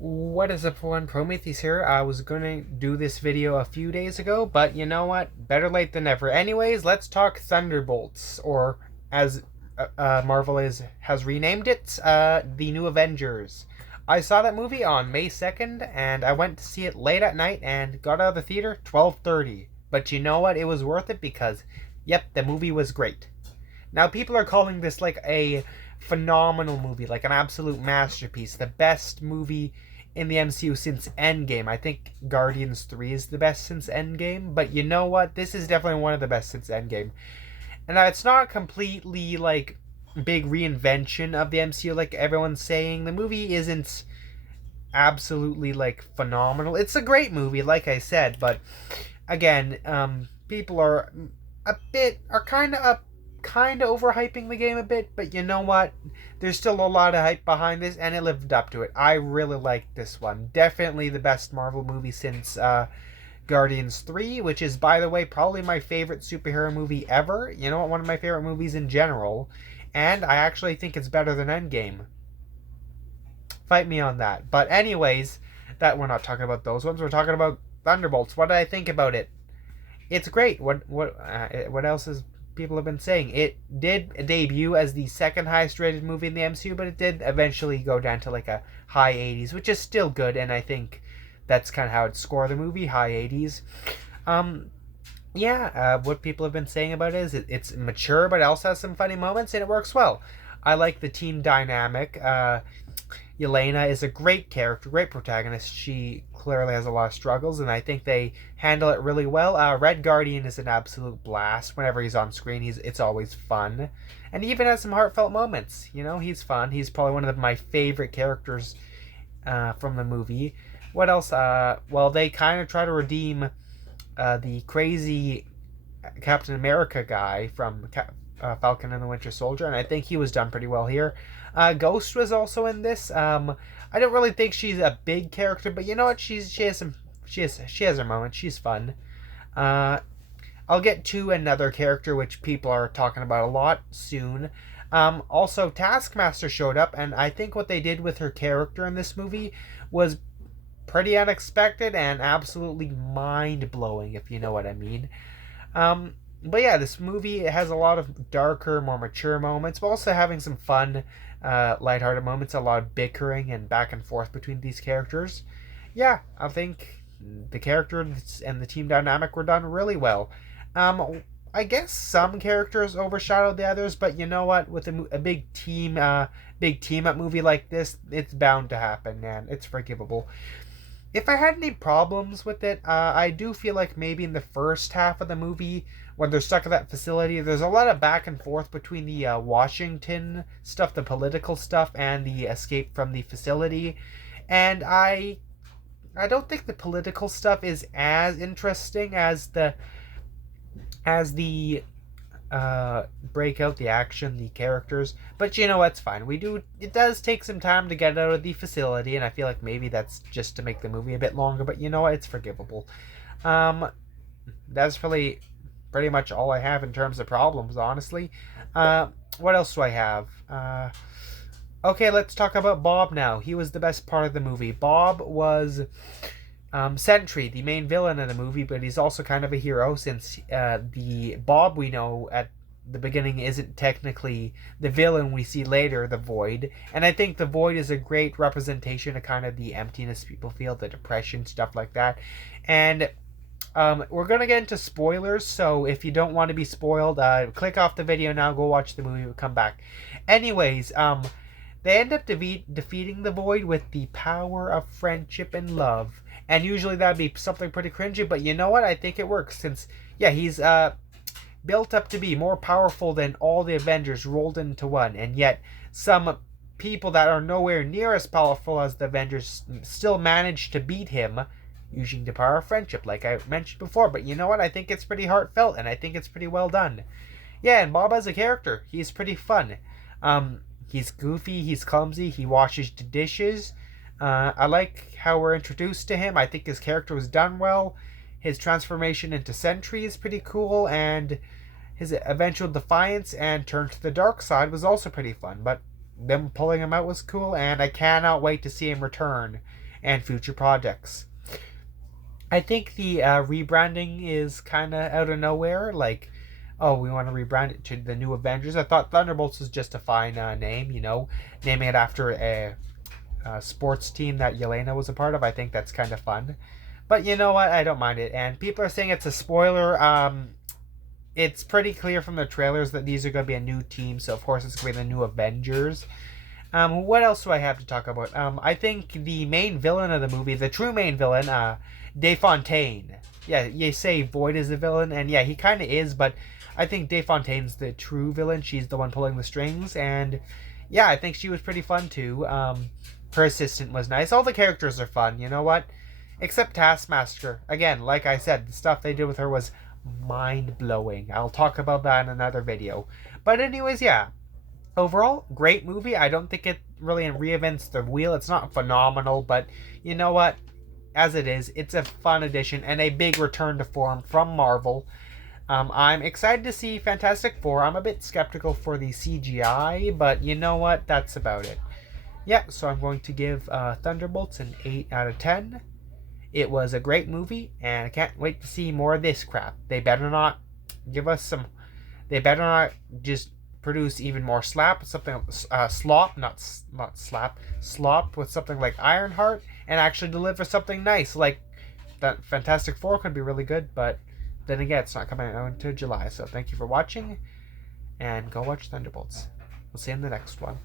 What is up, everyone? Prometheus here. I was gonna do this video a few days ago, but you know what? Better late than never. Anyways, let's talk Thunderbolts, or as Marvel has renamed it, the New Avengers. I saw that movie on May 2nd, and I went to see it late at night and got out of the theater 12:30. But you know what? It was worth it because, yep, the movie was great. Now people are calling this like a phenomenal movie, like an absolute masterpiece, the best movie in the MCU since Endgame. I think Guardians 3 is the best since Endgame, but you know what? This is definitely one of the best since Endgame. And it's not completely like big reinvention of the MCU like everyone's saying. The movie isn't absolutely like phenomenal. It's a great movie, like I said, but again, people are kind of overhyping the game a bit, but you know what? There's still a lot of hype behind this, and it lived up to it. I really liked this one. Definitely the best Marvel movie since Guardians 3, which is, by the way, probably my favorite superhero movie ever. You know what? One of my favorite movies in general. And I actually think it's better than Endgame. Fight me on that. But anyways, that we're not talking about those ones. We're talking about Thunderbolts. What did I think about it? It's great. What else is people have been saying? It did debut as the second highest rated movie in the MCU, but it did eventually go down to like a high 80s, which is still good, and I think that's kind of how it scored the movie, high 80s. Um, what people have been saying about it is it's mature, but it also has some funny moments, and it works well. I like the team dynamic. Yelena is a great character, great protagonist. She clearly has a lot of struggles, and I think they handle it really well. Red Guardian is an absolute blast. Whenever he's on screen, it's always fun, and he even has some heartfelt moments. You know, he's fun. He's probably one of my favorite characters from the movie. What else? Well, they kind of try to redeem the crazy Captain America guy from Falcon and the Winter Soldier, and I think he was done pretty well here. Ghost was also in this. I don't really think she's a big character, but you know what? She has her moments. She's fun. Uh, I'll get to another character which people are talking about a lot soon. Also, Taskmaster showed up, and I think what they did with her character in this movie was pretty unexpected and absolutely mind blowing, if you know what I mean. But yeah, this movie has a lot of darker, more mature moments, but also having some fun, lighthearted moments, a lot of bickering and back and forth between these characters. Yeah, I think the characters and the team dynamic were done really well. I guess some characters overshadowed the others, but you know what? With a big team up movie like this, it's bound to happen, man. It's forgivable. If I had any problems with it, I do feel like maybe in the first half of the movie, when they're stuck at that facility, there's a lot of back and forth between the Washington stuff, the political stuff, and the escape from the facility. And I don't think the political stuff is as interesting as the break out the action, the characters. But you know what's fine. It does take some time to get out of the facility, and I feel like maybe that's just to make the movie a bit longer. But you know what, it's forgivable. Um, that's really pretty much all I have in terms of problems, honestly. What else do I have? Okay, let's talk about Bob now. He was the best part of the movie. Bob was Sentry, the main villain of the movie, but he's also kind of a hero since the Bob we know at the beginning isn't technically the villain we see later, the Void. And I think the Void is a great representation of kind of the emptiness people feel, the depression, stuff like that. And we're going to get into spoilers, so if you don't want to be spoiled, click off the video now, go watch the movie, we'll come back. Anyways, they end up defeating the Void with the power of friendship and love. And usually that'd be something pretty cringy, but you know what? I think it works since, yeah, he's built up to be more powerful than all the Avengers rolled into one. And yet, some people that are nowhere near as powerful as the Avengers still manage to beat him using the power of friendship, like I mentioned before. But you know what? I think it's pretty heartfelt, and I think it's pretty well done. Yeah, and Bob as a character, he's pretty fun. He's goofy, he's clumsy, he washes the dishes. I like how we're introduced to him. I think his character was done well. His transformation into Sentry is pretty cool, and his eventual defiance and turn to the dark side was also pretty fun. But them pulling him out was cool, and I cannot wait to see him return and future projects. I think the rebranding is kind of out of nowhere. Like, oh, we want to rebrand it to the New Avengers. I thought Thunderbolts was just a fine name, naming it after a sports team that Yelena was a part of. I think that's kind of fun. But you know what? I don't mind it. And people are saying it's a spoiler. It's pretty clear from the trailers that these are going to be a new team. So, of course, it's going to be the New Avengers. What else do I have to talk about? I think the main villain of the movie, the true main villain, DeFontaine. Yeah, you say Void is the villain, and yeah, he kind of is, but I think DeFontaine's the true villain. She's the one pulling the strings, and yeah, I think she was pretty fun too. Her assistant was nice. All the characters are fun, you know what? Except Taskmaster. Again, like I said, the stuff they did with her was mind-blowing. I'll talk about that in another video. But anyways, yeah. Overall, great movie. I don't think it really reinvents the wheel. It's not phenomenal, but you know what? As it is, it's a fun addition and a big return to form from Marvel. I'm excited to see Fantastic Four. I'm a bit skeptical for the CGI, but you know what? That's about it. Yeah, so I'm going to give Thunderbolts an 8 out of 10. It was a great movie, and I can't wait to see more of this crap. They better not give us some... They better not just produce even more slop, something slop, not slap, slop with something like Ironheart, and actually deliver something nice. Like that Fantastic Four could be really good, but then again, it's not coming out until July. So thank you for watching, and go watch Thunderbolts. We'll see you in the next one.